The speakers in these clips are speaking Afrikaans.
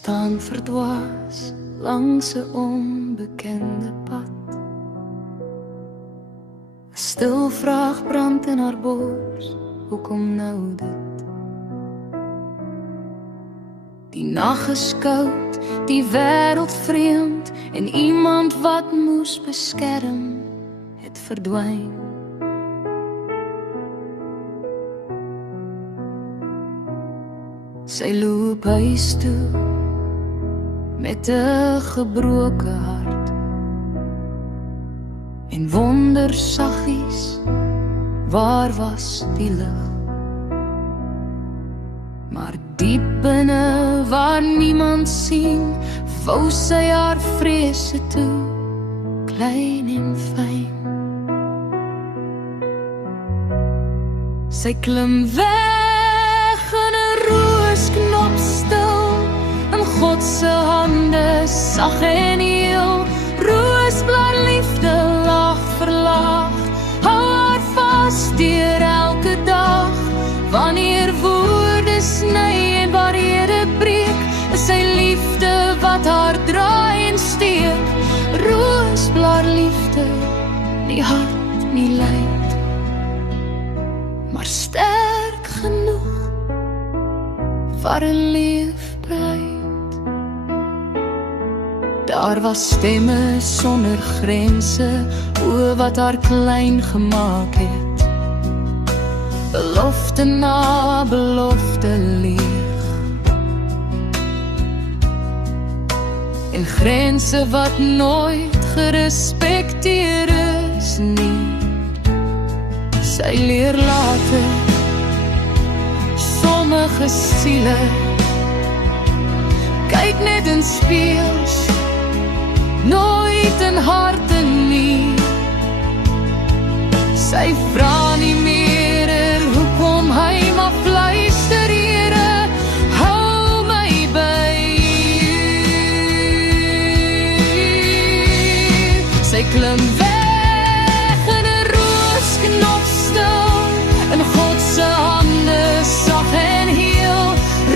staan verdwaas langs 'n onbekende pad. 'n Stil vraag brand in haar bors, hoekom nou dit? Die nag is koud, die wêreld vreemd, en iemand wat moes beskerm, het verdwyn. Sy loop huis toe met 'n gebroke hart en wonder saggies, waar was die lig? Maar diep binne waar niemand sien, wou sy haar vrese toe, klein en fyn. Sy klim weg in 'n roosknop stil, in God se hande sag en heel. Roosblad liefde lag vir lag, hou haar vas deur elke dag. Wanneer woorde sny en barriere breek, is sy liefde wat haar draai en steek. Roosblad liefde, nie hard, nie lyd, maar sterk genoeg vir 'n leefbreid. Daar was stemme sonder grense, o wat haar klein gemaak het. Belofte na belofte leeg, en grense wat nooit gerespekteer is nie. Sy leer later, sommige siele kyk net in spieëls, nooit in harte nie. Sy vra nie meer hoekom hy maar fluister, Here, hou my by U. Sy klim weg in 'n roosknop stil, in God se hande sag en heel.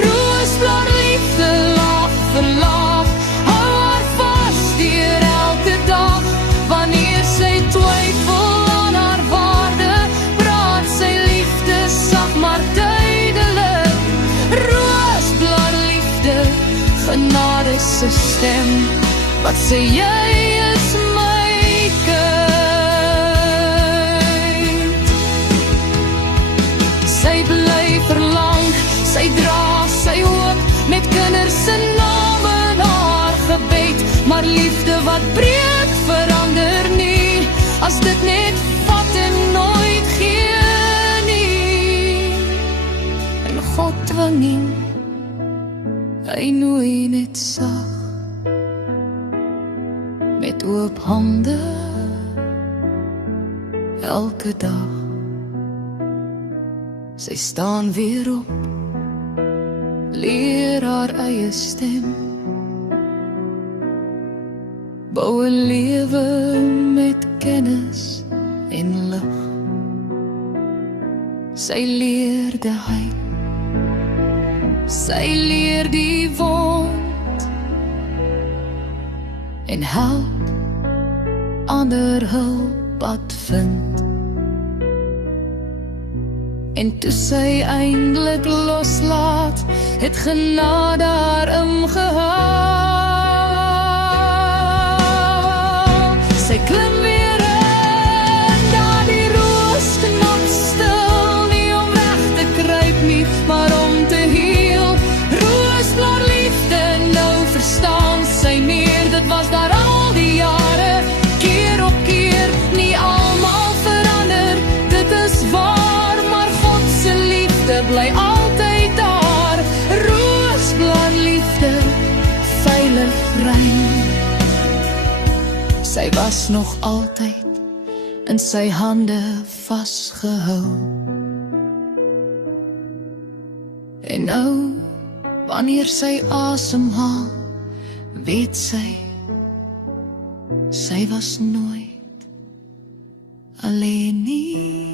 Roosblad liefde lag vir lag, hou haar vas deur elke dag. Wanneer sy twyfel aan haar waarde, praat sy liefde sag maar duidelik. Roosblad liefde, genade se stem, wat sê jy is my kind. Sy bly verlang, sy dra, sy hoop, met kinders se name in haar gebed. Maar liefde wat breek verander nie, as dit net vat en nooit gee nie. En God dwing nie, hy nooi net sag, met oop hande, elke dag. Sy staan weer op, leer haar eie stem, bou 'n lewe met kennis en lig. Sy leer die huil, sy leer die wond, en help ander hulp pad vind. En toe sy eindelijk loslaat, het genade haar omgehaal. Sy klim weer in, daar die roosknop stil, nie om weg te kruip nie, maar om te heel. Roosblad liefde, nou verstaan sy meer, dit was daar al die jare, keer op keer, nie almal verander, dit is waar, maar God se liefde bly altyd daar. Roosblad liefde, veilig rein. Sy was nog altyd in sy hande vasgehou. En nou, wanneer sy asemhaal, weet sy, sy was nooit alleen nie.